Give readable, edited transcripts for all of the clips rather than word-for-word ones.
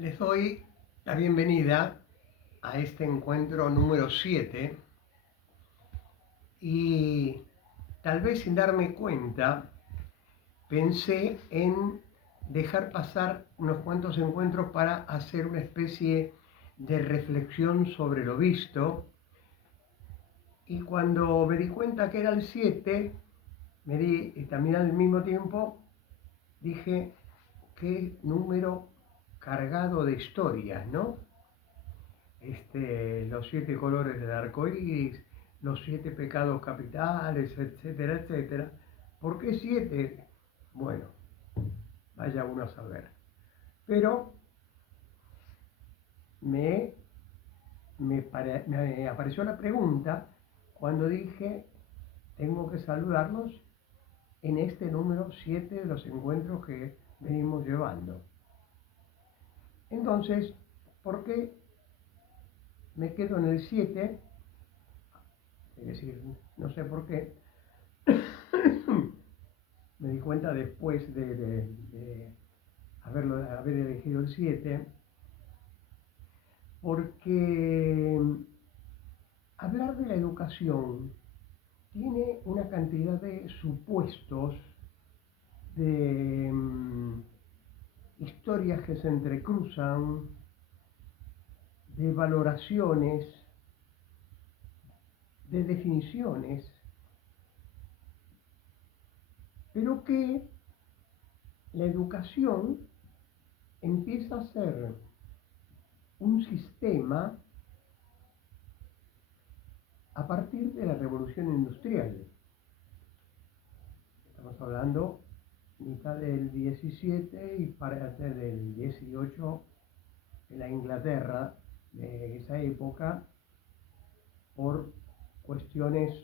Les doy la bienvenida a este encuentro número 7 y tal vez sin darme cuenta pensé en dejar pasar unos cuantos encuentros para hacer una especie de reflexión sobre lo visto, y cuando me di cuenta que era el 7 y también al mismo tiempo dije: qué número cargado de historias, ¿no? Los 7 colores del arco iris, los 7 pecados capitales, etcétera, etcétera. ¿Por qué 7? Bueno, vaya uno a saber. Pero me, me apareció la pregunta cuando dije: tengo que saludarnos en este número 7 de los encuentros que venimos llevando. Entonces, ¿por qué me quedo en el 7? Es decir, no sé por qué. Me di cuenta después de haber elegido el 7, porque hablar de la educación tiene una cantidad de supuestos, de historias que se entrecruzan, de valoraciones, de definiciones, pero que la educación empieza a ser un sistema a partir de la revolución industrial. Estamos hablando mitad del 17 y parte del 18 en la Inglaterra de esa época, por cuestiones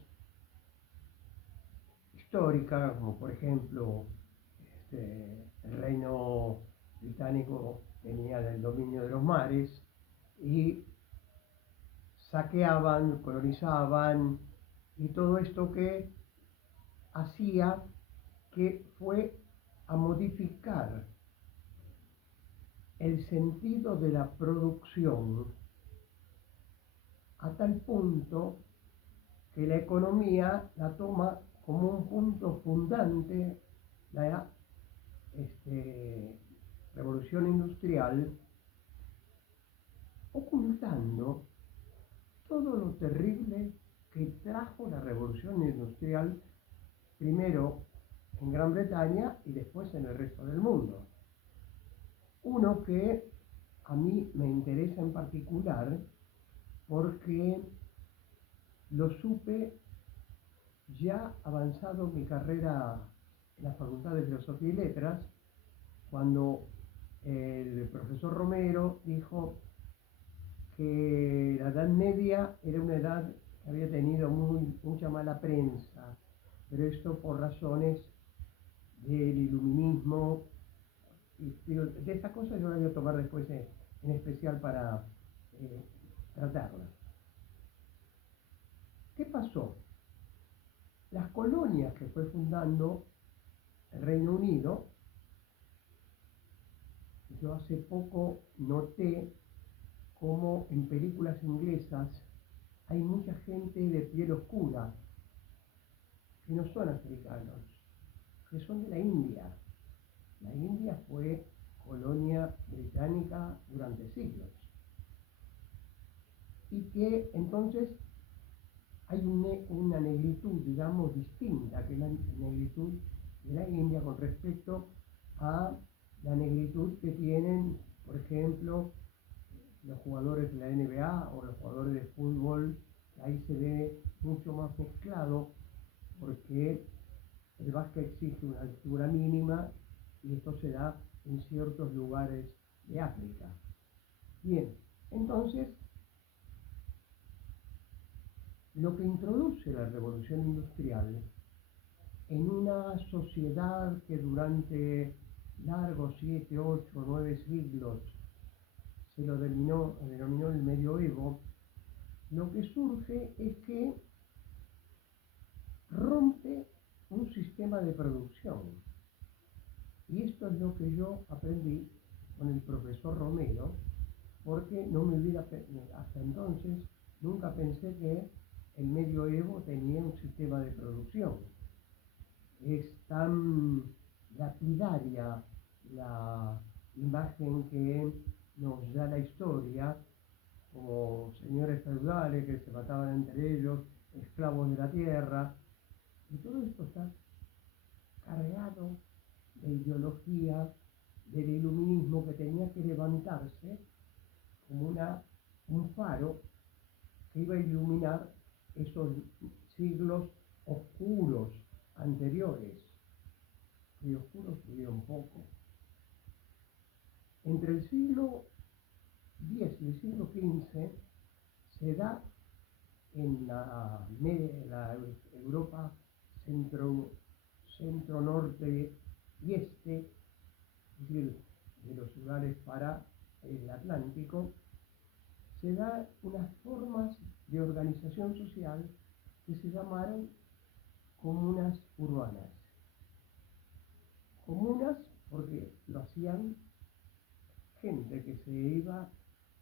históricas, como por ejemplo el reino británico tenía el dominio de los mares y saqueaban, colonizaban, y todo esto que hacía que fue a modificar el sentido de la producción a tal punto que la economía la toma como un punto fundante la revolución industrial, ocultando todo lo terrible que trajo la revolución industrial, primero en Gran Bretaña y después en el resto del mundo. Uno que a mí me interesa en particular porque lo supe ya avanzado mi carrera en la Facultad de Filosofía y Letras, cuando el profesor Romero dijo que la Edad Media era una edad que había tenido mucha mala prensa, pero esto por razones del iluminismo. Pero de estas cosas yo las voy a tomar después en especial para tratarlas. ¿Qué pasó? Las colonias que fue fundando el Reino Unido, yo hace poco noté cómo en películas inglesas hay mucha gente de piel oscura que no son africanos, que son de la India. La India fue colonia británica durante siglos. Y que entonces hay una negritud, digamos, distinta, que es la negritud de la India con respecto a la negritud que tienen, por ejemplo, los jugadores de la NBA o los jugadores de fútbol. Ahí se ve mucho más mezclado, porque el básquet exige una altura mínima y esto se da en ciertos lugares de África. Bien, entonces, lo que introduce la revolución industrial en una sociedad que durante largos 7, 8, 9 siglos se lo denominó el medioevo, lo que surge es que rompe un sistema de producción. Y esto es lo que yo aprendí con el profesor Romero, porque hasta entonces nunca pensé que el medioevo tenía un sistema de producción. Es tan lapidaria la imagen que nos da la historia, como señores feudales que se mataban entre ellos, esclavos de la tierra, y todo esto está cargado de ideología del iluminismo que tenía que levantarse como un faro que iba a iluminar esos siglos oscuros anteriores. Y oscuros tuvieron poco. Entre el siglo X y el siglo XV se da en la Europa centro, norte y este, es decir, de los lugares para el Atlántico, se da unas formas de organización social que se llamaron comunas urbanas. Comunas porque lo hacían gente que se iba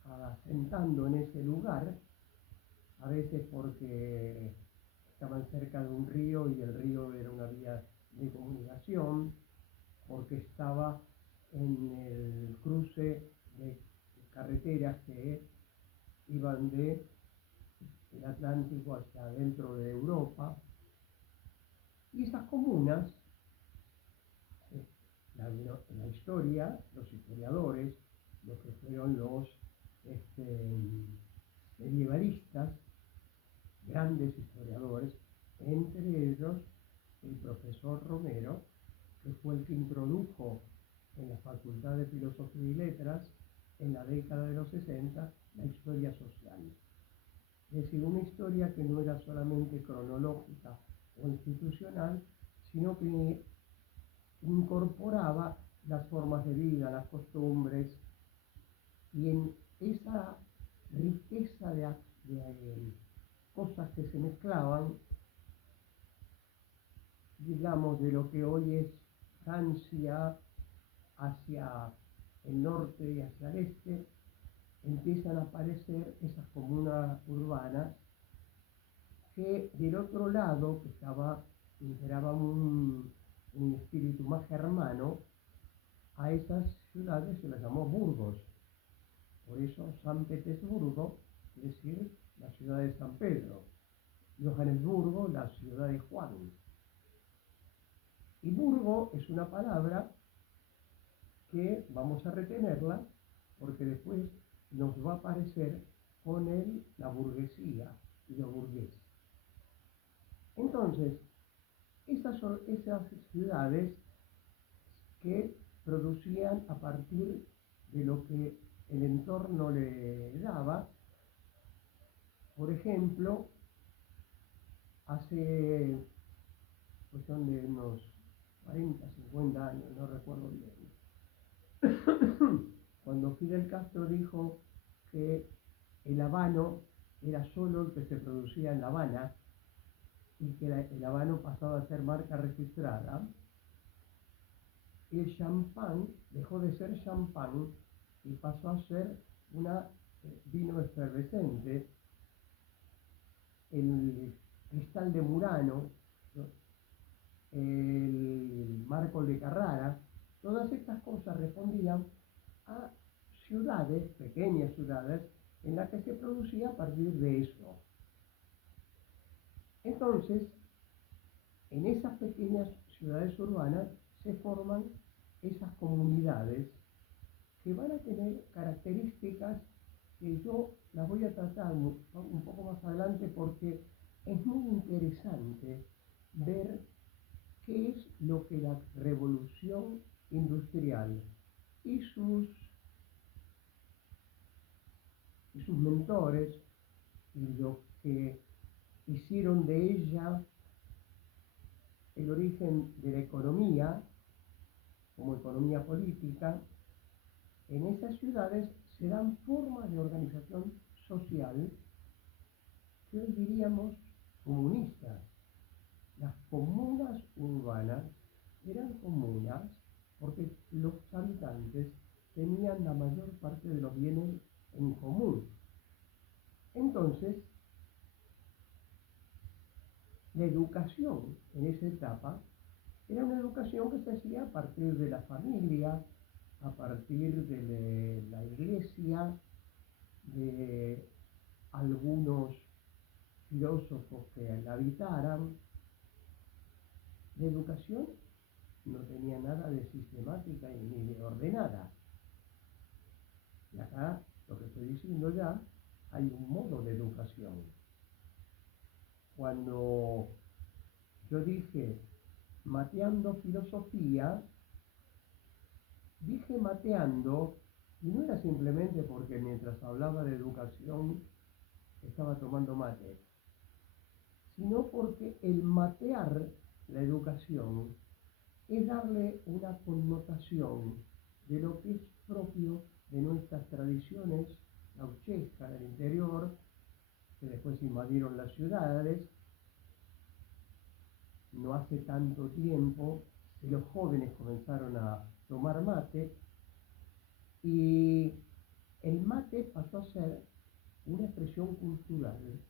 asentando en ese lugar, a veces porque estaban cerca de un río y el río era una vía de comunicación, porque estaba en el cruce de carreteras que iban del Atlántico hacia dentro de Europa. Y esas comunas, en la historia, los historiadores, los que fueron los medievalistas, grandes historiadores, entre ellos el profesor Romero, que fue el que introdujo en la Facultad de Filosofía y Letras, en la década de los 60, la historia social. Es decir, una historia que no era solamente cronológica o institucional, sino que incorporaba las formas de vida, las costumbres, y en esa riqueza de cosas que se mezclaban, digamos, de lo que hoy es Francia hacia el norte y hacia el este, empiezan a aparecer esas comunas urbanas que del otro lado, que imperaba un espíritu más germano, a esas ciudades se las llamó burgos. Por eso San Petersburgo, es decir, la ciudad de San Pedro, Johannesburgo, la ciudad de Juan. Y burgo es una palabra que vamos a retenerla porque después nos va a aparecer con la burguesía y lo burgués. Entonces, esas ciudades que producían a partir de lo que el entorno le daba. Por ejemplo, hace cuestión de unos 40, 50 años, no recuerdo bien, cuando Fidel Castro dijo que el habano era solo el que se producía en La Habana y que el habano pasaba a ser marca registrada, el champán dejó de ser champán y pasó a ser vino efervescente. El cristal de Murano, ¿no? El mármol de Carrara, todas estas cosas respondían a ciudades, pequeñas ciudades, en las que se producía a partir de eso. Entonces, en esas pequeñas ciudades urbanas se forman esas comunidades que van a tener características que yo las voy a tratar un poco más adelante porque es muy interesante ver qué es lo que la revolución industrial y sus mentores y lo que hicieron de ella el origen de la economía como economía política. En esas ciudades se dan formas de organización social que hoy diríamos comunistas. Las comunas urbanas eran comunas porque los habitantes tenían la mayor parte de los bienes en común. Entonces, la educación en esa etapa era una educación que se hacía a partir de la familia, a partir de la iglesia, de algunos filósofos que la habitaran. La educación no tenía nada de sistemática ni de ordenada. Y acá, lo que estoy diciendo ya, hay un modo de educación. Cuando yo dije mateando filosofía, dije mateando, y no era simplemente porque mientras hablaba de educación estaba tomando mate, sino porque el matear la educación es darle una connotación de lo que es propio de nuestras tradiciones gauchescas del interior, que después invadieron las ciudades. No hace tanto tiempo que los jóvenes comenzaron a tomar mate y el mate pasó a ser una expresión cultural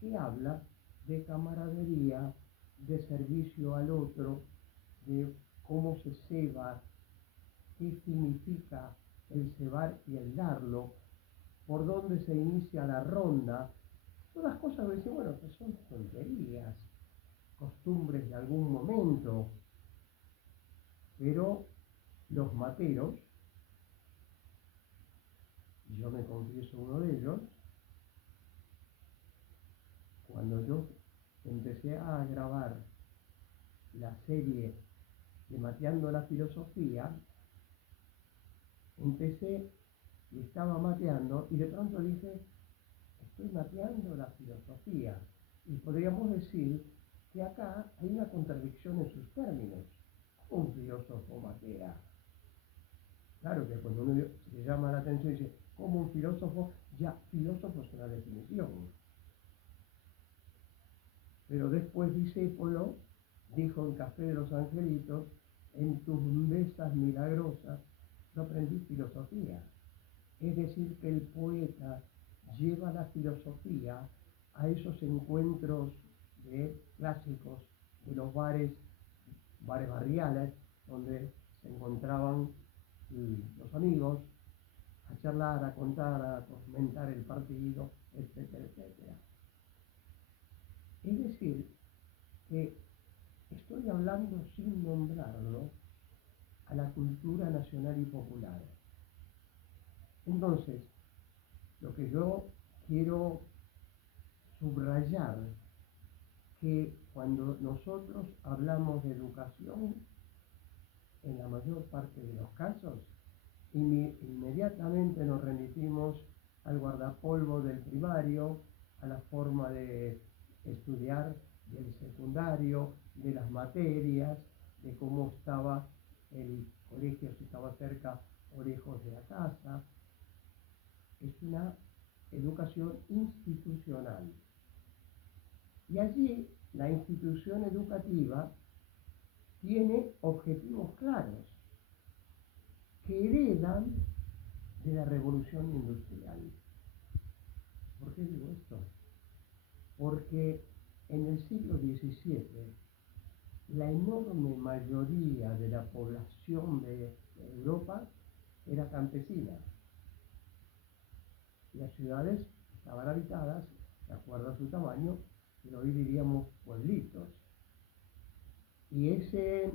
que habla de camaradería, de servicio al otro, de cómo se ceba, qué significa el cebar y el darlo, por dónde se inicia la ronda, todas cosas que decimos, bueno, que son tonterías, costumbres de algún momento, pero los materos, y yo me confieso uno de ellos, cuando yo empecé a grabar la serie de Mateando la Filosofía, empecé y estaba mateando y de pronto dije, estoy mateando la filosofía. Y podríamos decir que acá hay una contradicción en sus términos. Un filósofo matea. Claro que cuando uno le llama la atención y dice, como un filósofo, ya filósofo es una definición. Pero después discípulo dijo en Café de los Angelitos, en tus mesas milagrosas yo aprendí filosofía. Es decir, que el poeta lleva la filosofía a esos encuentros clásicos de los bares barriales, donde se encontraban los amigos a charlar, a contar, a comentar el partido, etcétera, etcétera. Es decir, que estoy hablando sin nombrarlo a la cultura nacional y popular. Entonces, lo que yo quiero subrayar, que cuando nosotros hablamos de educación, en la mayor parte de los casos, inmediatamente nos remitimos al guardapolvo del primario, a la forma de estudiar del secundario, de las materias, de cómo estaba el colegio, si estaba cerca o lejos de la casa. Es una educación institucional. Y allí la institución educativa tiene objetivos claros que heredan de la revolución industrial. ¿Por qué digo esto? Porque en el siglo XVII la enorme mayoría de la población de Europa era campesina. Las ciudades estaban habitadas de acuerdo a su tamaño, pero hoy diríamos pueblitos. Y esa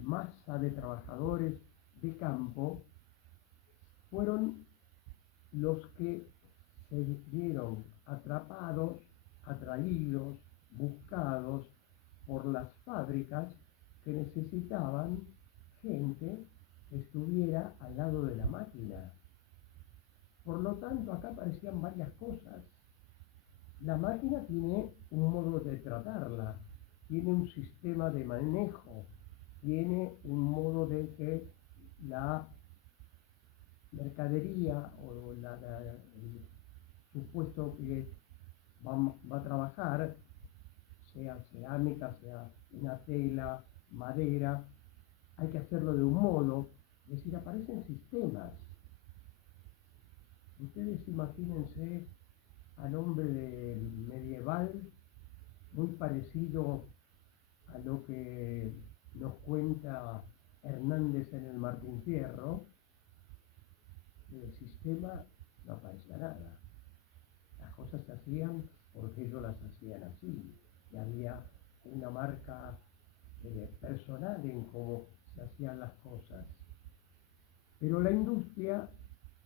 masa de trabajadores de campo fueron los que se vieron atrapados, atraídos, buscados por las fábricas que necesitaban gente que estuviera al lado de la máquina. Por lo tanto, acá aparecían varias cosas. La máquina tiene un modo de tratarla, tiene un sistema de manejo, tiene un modo de que la mercadería o el supuesto que va a trabajar, sea cerámica, sea una tela, madera, hay que hacerlo de un modo, es decir, aparecen sistemas. Ustedes imagínense al hombre del medieval muy parecido a lo que nos cuenta Hernández en el Martín Fierro. En el sistema no aparecía nada. Las cosas se hacían porque ellos las hacían así. Y había una marca personal en cómo se hacían las cosas. Pero la industria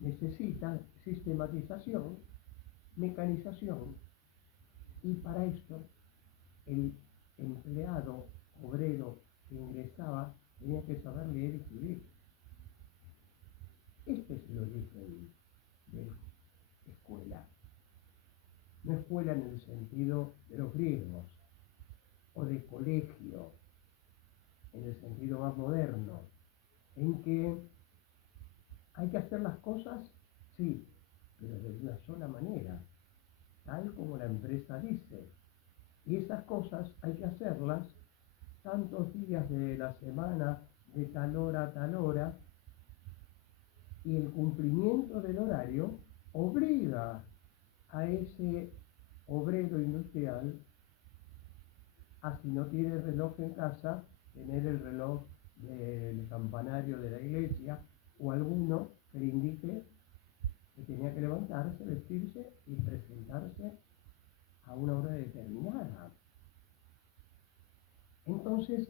necesita sistematización, mecanización, y para esto el empleado obrero que ingresaba tenía que saber leer y escribir. Este es el origen de escuela. No escuela en el sentido de los griegos, o de colegio, en el sentido más moderno, en que hay que hacer las cosas, sí, pero de una sola manera, tal como la empresa dice. Y esas cosas hay que hacerlas tantos días de la semana, de tal hora a tal hora, y el cumplimiento del horario obliga a ese obrero industrial a, si no tiene reloj en casa, tener el reloj del campanario de la iglesia o alguno que le indique que tenía que levantarse, vestirse y presentarse a una hora determinada. Entonces,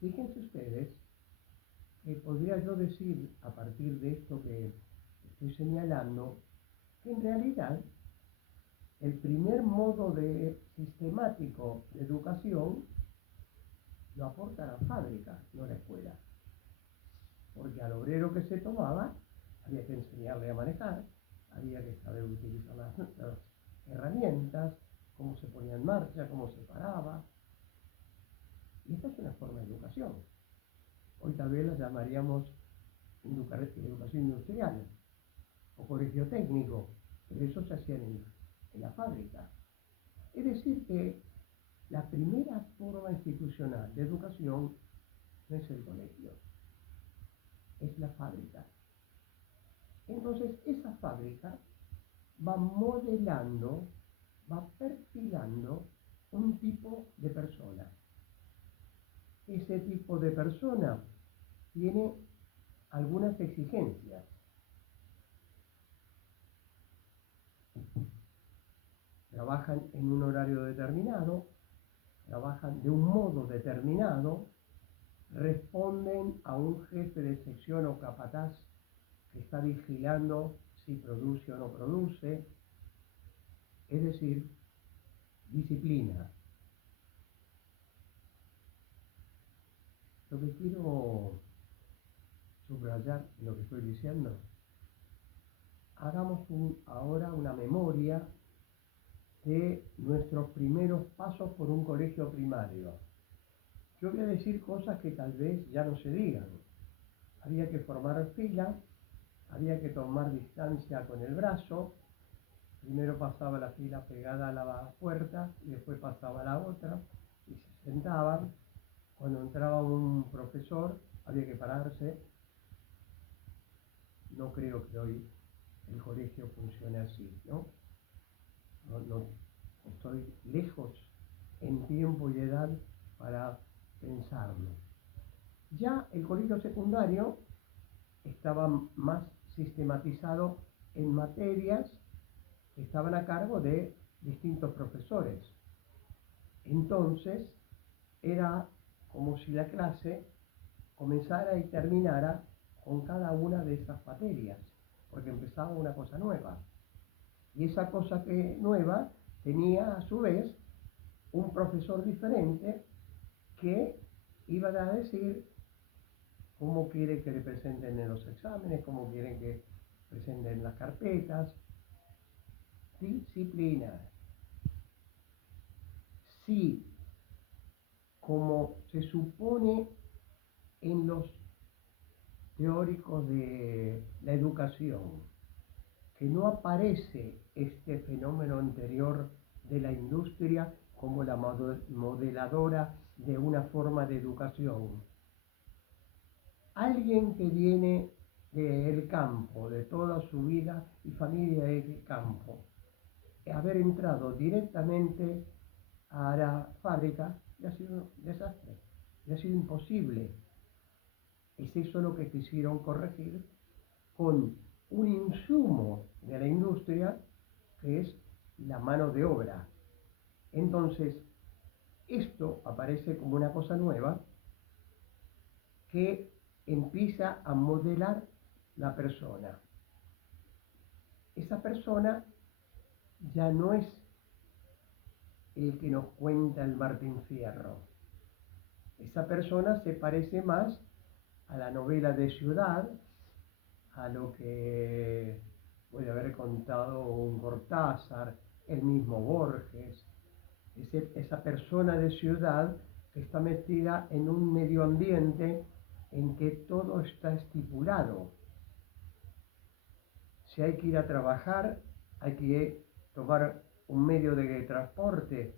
fíjense ustedes que podría yo decir, a partir de esto que estoy señalando, que en realidad el primer modo sistemático de educación lo aporta la fábrica, no la escuela. Porque al obrero que se tomaba había que enseñarle a manejar, había que saber utilizar las herramientas, cómo se ponía en marcha, cómo se paraba. Y esta es una forma de educación. Hoy tal vez la llamaríamos educación industrial o colegio técnico, pero eso se hacía en la fábrica. Es decir, que la primera forma institucional de educación no es el colegio, es la fábrica. Entonces, esa fábrica va modelando, va perfilando un tipo de persona. Ese tipo de persona tiene algunas exigencias. Trabajan en un horario determinado, trabajan de un modo determinado, responden a un jefe de sección o capataz que está vigilando si produce o no produce, es decir, disciplina. Lo que quiero subrayar en lo que estoy diciendo, hagamos ahora una memoria de nuestros primeros pasos por un colegio primario. Yo voy a decir cosas que tal vez ya no se digan. Había que formar fila, había que tomar distancia con el brazo, primero pasaba la fila pegada a la puerta y después pasaba la otra y se sentaban. Cuando entraba un profesor había que pararse. No creo que hoy el colegio funcione así, ¿no? No, estoy lejos en tiempo y edad para pensarlo. Ya el colegio secundario estaba más sistematizado en materias que estaban a cargo de distintos profesores. Entonces, era como si la clase comenzara y terminara con cada una de esas materias, porque empezaba una cosa nueva. Y esa cosa nueva tenía a su vez un profesor diferente que iba a decir cómo quiere que le presenten en los exámenes, cómo quieren que presenten las carpetas. Disciplina. Si, como se supone en los teóricos de la educación, que no aparece fenómeno anterior de la industria como la modeladora de una forma de educación. Alguien que viene del campo, de toda su vida y familia del campo, haber entrado directamente a la fábrica le ha sido un desastre, le ha sido imposible. Es eso lo que quisieron corregir con un insumo de la industria que es la mano de obra. Entonces, esto aparece como una cosa nueva que empieza a modelar la persona. Esa persona ya no es el que nos cuenta el Martín Fierro. Esa persona se parece más a la novela de ciudad, a lo que puede haber contado un Cortázar, el mismo Borges. Esa persona de ciudad que está metida en un medio ambiente en que todo está estipulado. Si hay que ir a trabajar, hay que tomar un medio de transporte,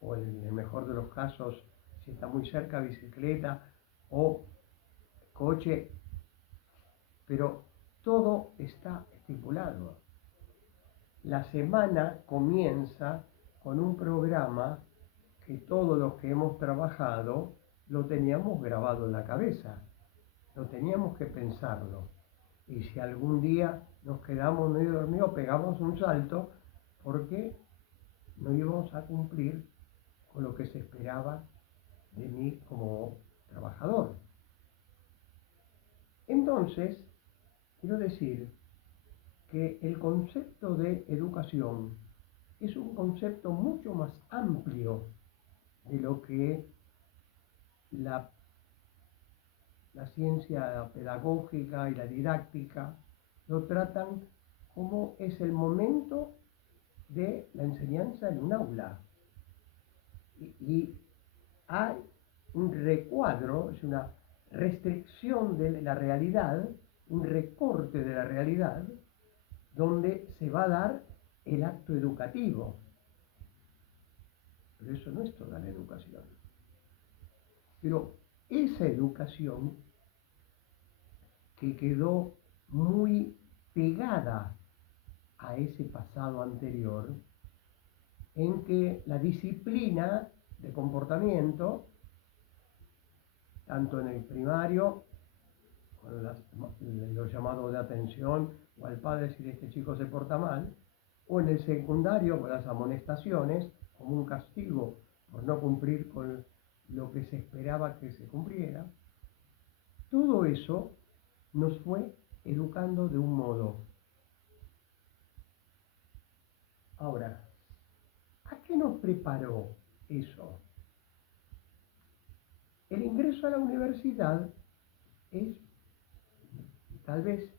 o en el mejor de los casos, si está muy cerca, bicicleta o coche, pero todo está estipulado. La semana comienza con un programa que todos los que hemos trabajado lo teníamos grabado en la cabeza, lo teníamos que pensarlo. Y si algún día nos quedamos medio dormidos, pegamos un salto porque no íbamos a cumplir con lo que se esperaba de mí como trabajador. Entonces, quiero decir que el concepto de educación es un concepto mucho más amplio de lo que la ciencia pedagógica y la didáctica lo tratan como es el momento de la enseñanza en un aula. Y hay un recuadro, es una restricción de la realidad, un recorte de la realidad, donde se va a dar el acto educativo. Pero eso no es toda la educación. Pero esa educación que quedó muy pegada a ese pasado anterior, en que la disciplina de comportamiento, tanto en el primario, con los llamados de atención, o al padre si este chico se porta mal, o en el secundario con las amonestaciones, como un castigo por no cumplir con lo que se esperaba que se cumpliera, todo eso nos fue educando de un modo. Ahora, ¿a qué nos preparó eso? El ingreso a la universidad es tal vez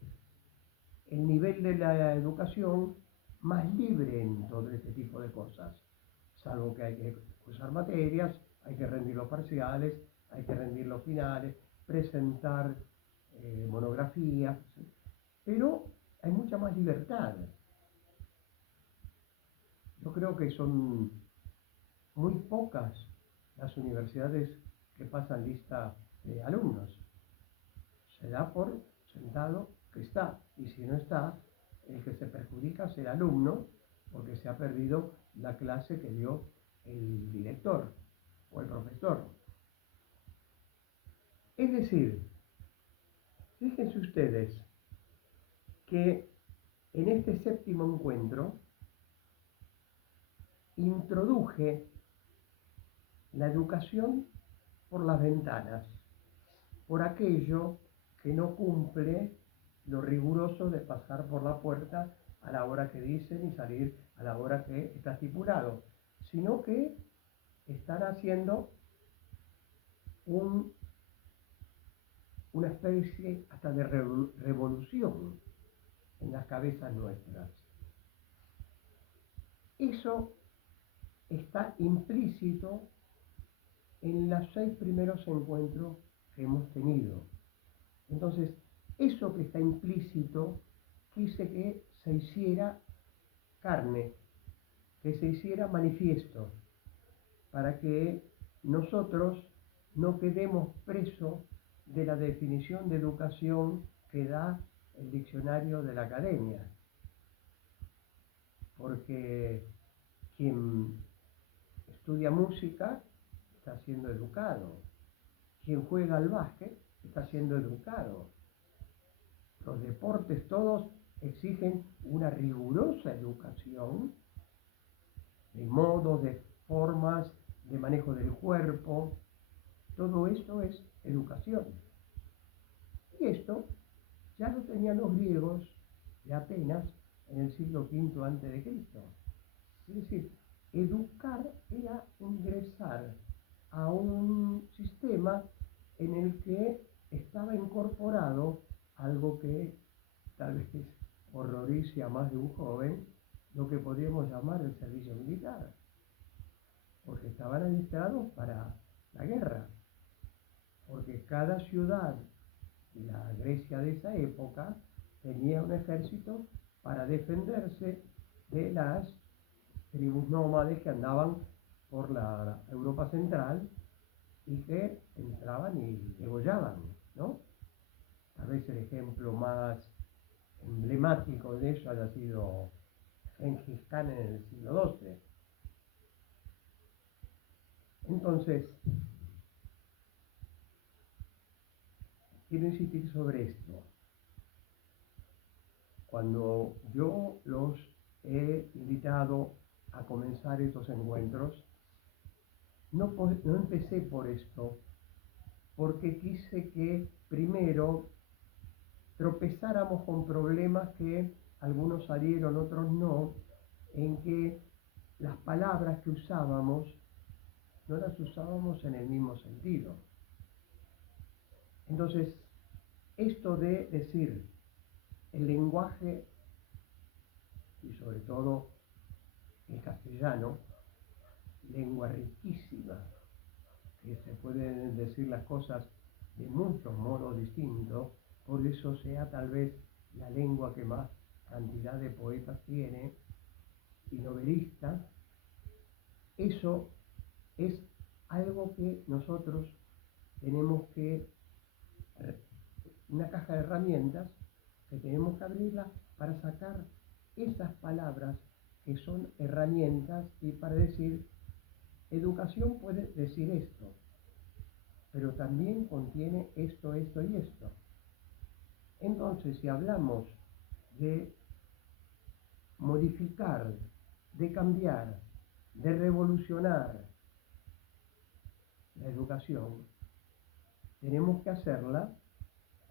el nivel de la educación más libre en todo este tipo de cosas, salvo que hay que cursar materias, hay que rendir los parciales, hay que rendir los finales, presentar monografías, pero hay mucha más libertad. Yo creo que son muy pocas las universidades que pasan lista de alumnos. Se da por sentado que está, y si no está, el que se perjudica es el alumno, porque se ha perdido la clase que dio el director o el profesor. Es decir, fíjense ustedes que en este séptimo encuentro introduje la educación por las ventanas, por aquello que no cumple lo riguroso de pasar por la puerta a la hora que dicen y salir a la hora que está estipulado, sino que están haciendo una especie hasta de revolución en las cabezas nuestras. Eso está implícito en los 6 primeros encuentros que hemos tenido. Entonces, eso que está implícito, quise que se hiciera carne, que se hiciera manifiesto, para que nosotros no quedemos presos de la definición de educación que da el diccionario de la academia. Porque quien estudia música está siendo educado. Quien juega al básquet está siendo educado. Los deportes todos exigen una rigurosa educación de modos, de formas, de manejo del cuerpo. Todo eso es educación. Y esto ya lo tenían los griegos de Atenas en el siglo V a.C. Es decir, educar era ingresar a un sistema en el que estaba incorporado algo que tal vez horrorice a más de un joven, lo que podríamos llamar el servicio militar, porque estaban adiestrados para la guerra, porque cada ciudad de la Grecia de esa época tenía un ejército para defenderse de las tribus nómades que andaban por la Europa central y que entraban y degollaban, ¿no? Tal vez el ejemplo más emblemático de eso haya sido Gengis Khan en el siglo XII. Entonces, quiero insistir sobre esto. Cuando yo los he invitado a comenzar estos encuentros, no empecé por esto, porque quise que primero tropezáramos con problemas que algunos salieron, otros no, en que las palabras que usábamos no las usábamos en el mismo sentido. Entonces, esto de decir el lenguaje, y sobre todo el castellano, lengua riquísima, que se pueden decir las cosas de muchos modos distintos, por eso sea tal vez la lengua que más cantidad de poetas tiene y novelistas. Eso es algo que nosotros tenemos que, una caja de herramientas que tenemos que abrirla para sacar esas palabras que son herramientas y para decir, educación puede decir esto, pero también contiene esto, esto y esto. Entonces, si hablamos de modificar, de cambiar, de revolucionar la educación, tenemos que hacerla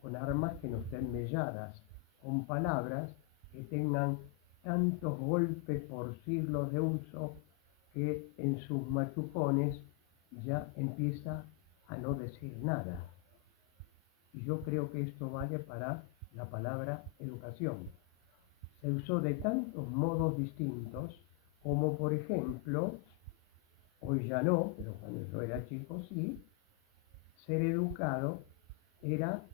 con armas que no estén melladas, con palabras que tengan tantos golpes por siglos de uso que en sus machucones ya empieza a no decir nada. Y yo creo que esto vale para la palabra educación. Se usó de tantos modos distintos, como por ejemplo, hoy ya no, pero cuando yo era chico sí, ser educado era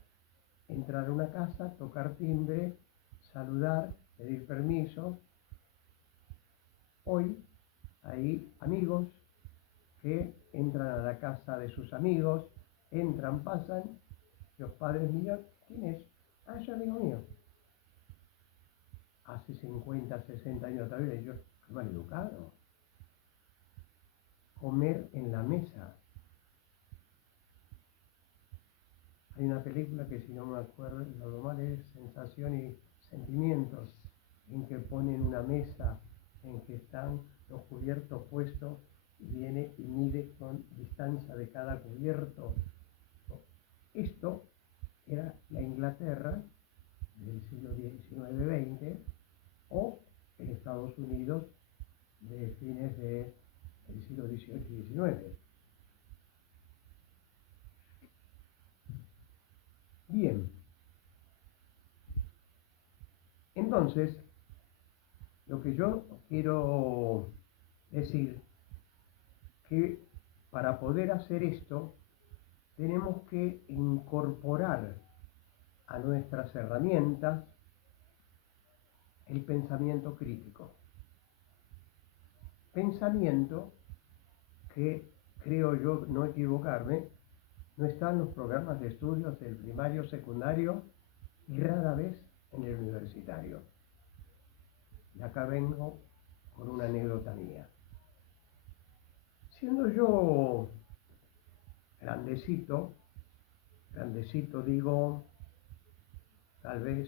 entrar a una casa, tocar timbre, saludar, pedir permiso. Hoy hay amigos que entran a la casa de sus amigos, entran, pasan, los padres miran, ¿quién es? Ah, es amigo mío. Hace 50, 60 años tal vez, yo, qué mal educado. Comer en la mesa. Hay una película que, si no me acuerdo, lo normal es Sensación y Sentimientos, en que ponen una mesa en que están los cubiertos puestos y viene y mide con distancia de cada cubierto. Esto era la Inglaterra del siglo XIX-XX o el Estados Unidos de fines del siglo XVIII y XIX. Bien, entonces, lo que yo quiero decir, que para poder hacer esto, tenemos que incorporar a nuestras herramientas el pensamiento crítico. Pensamiento que creo yo no equivocarme, no está en los programas de estudios del primario, secundario y rara vez en el universitario. Y acá vengo con una anécdota mía. Siendo yo grandecito digo, tal vez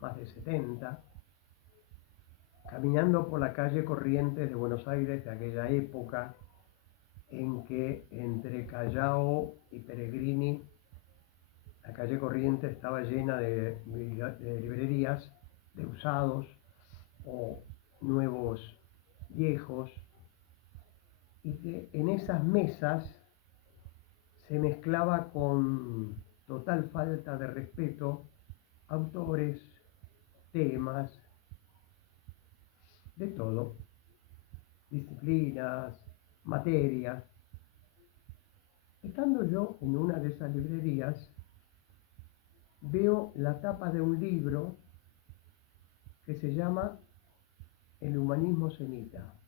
más de 70, caminando por la calle Corrientes de Buenos Aires de aquella época en que entre Callao y Peregrini la calle Corrientes estaba llena de librerías de usados o nuevos viejos, y que en esas mesas se mezclaba con total falta de respeto autores, temas, de todo, disciplinas, materias. Estando yo en una de esas librerías, veo la tapa de un libro que se llama El humanismo semita.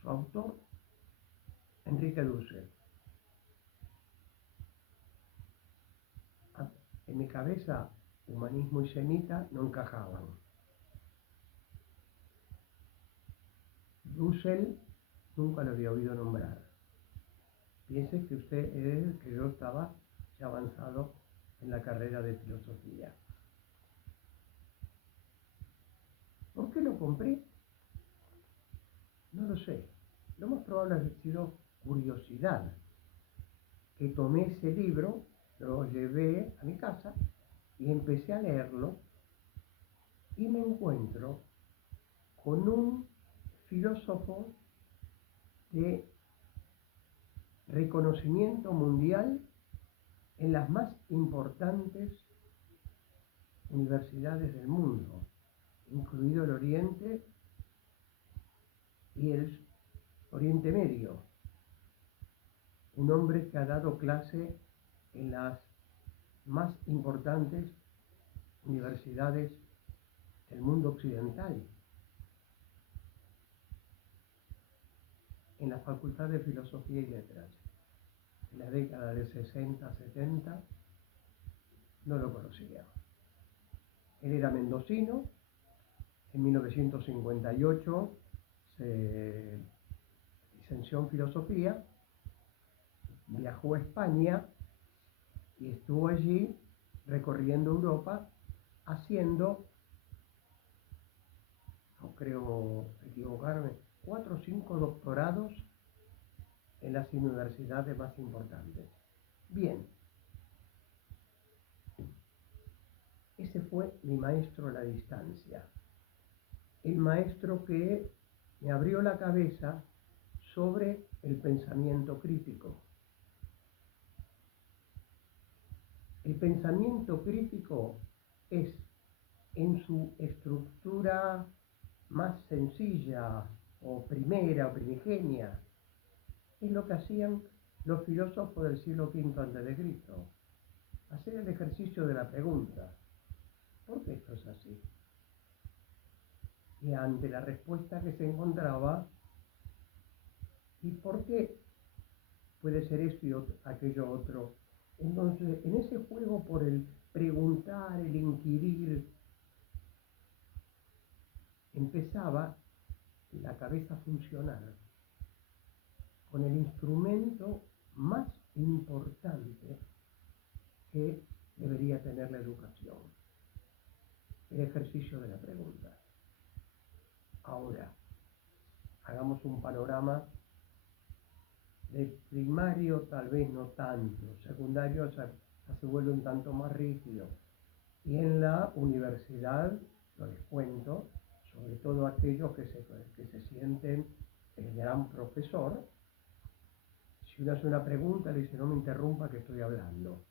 Su autor, Enrique Dussel. En mi cabeza, humanismo y semita no encajaban. Dussel nunca lo había oído nombrar. Piense que que yo estaba ya avanzado en la carrera de filosofía. ¿Por qué lo compré? No lo sé. Lo más probable ha sido curiosidad. Que tomé ese libro, lo llevé a mi casa y empecé a leerlo y me encuentro con un filósofo de reconocimiento mundial en las más importantes universidades del mundo, incluido el Oriente y el Oriente Medio. Un hombre que ha dado clase en las más importantes universidades del mundo occidental, en la Facultad de Filosofía y Letras. En la década de 60, 70, no lo conocía. Él era mendocino, en 1958 se licenció en filosofía, viajó a España y estuvo allí recorriendo Europa haciendo, no creo equivocarme, 4 o 5 doctorados en las universidades más importantes. Bien, ese fue mi maestro a la distancia, el maestro que me abrió la cabeza sobre el pensamiento crítico. El pensamiento crítico es, en su estructura más sencilla o primera o primigenia, es lo que hacían los filósofos del siglo V a.C. Hacer el ejercicio de la pregunta: ¿por qué esto es así? Y ante la respuesta que se encontraba, ¿y por qué puede ser esto y aquello otro? Entonces, en ese juego por el preguntar, el inquirir, empezaba la cabeza a funcionar con el instrumento más importante que debería tener la educación: el ejercicio de la pregunta. Ahora, hagamos un panorama de primario, tal vez no tanto, secundario ya se vuelve un tanto más rígido. Y en la universidad, no les cuento, sobre todo aquellos que se sienten el gran profesor, si uno hace una pregunta, le dice: no me interrumpa que estoy hablando.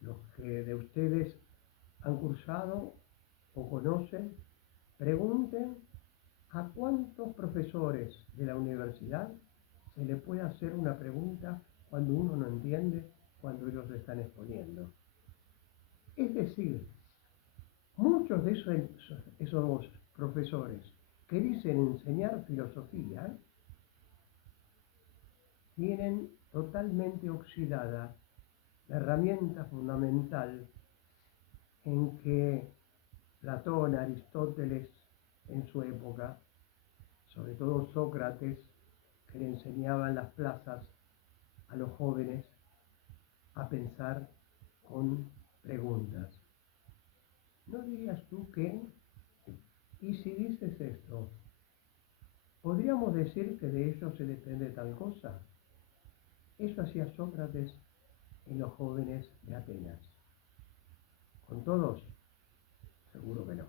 Los que de ustedes han cursado o conocen, pregunten a cuántos profesores de la universidad se le puede hacer una pregunta cuando uno no entiende, cuando ellos se están exponiendo. Es decir, muchos de esos profesores que dicen enseñar filosofía tienen totalmente oxidada la herramienta fundamental en que Platón, Aristóteles en su época, sobre todo Sócrates, que le enseñaba en las plazas a los jóvenes a pensar con preguntas. ¿No dirías tú que, y si dices esto, podríamos decir que de ello se depende tal cosa? Eso hacía Sócrates en los jóvenes de Atenas. ¿Con todos? Seguro que no.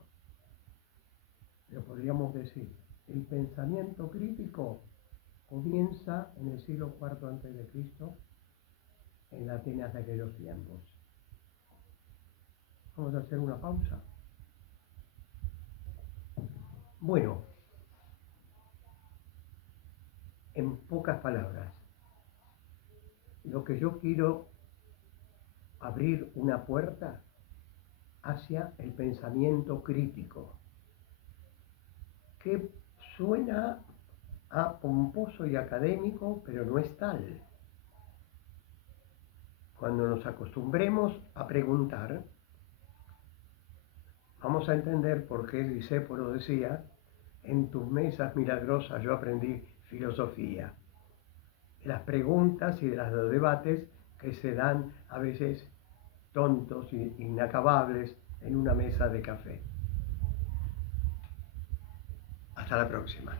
Pero podríamos decir, el pensamiento crítico comienza en el siglo IV a.C., en la Atenas de aquellos tiempos. Vamos a hacer una pausa. Bueno, en pocas palabras, lo que yo quiero abrir una puerta hacia el pensamiento crítico, que suena a pomposo y académico, pero no es tal. Cuando nos acostumbremos a preguntar, vamos a entender por qué Discépolo decía: en tus mesas milagrosas yo aprendí filosofía. De las preguntas y de los debates que se dan a veces tontos e inacabables en una mesa de café. Hasta la próxima.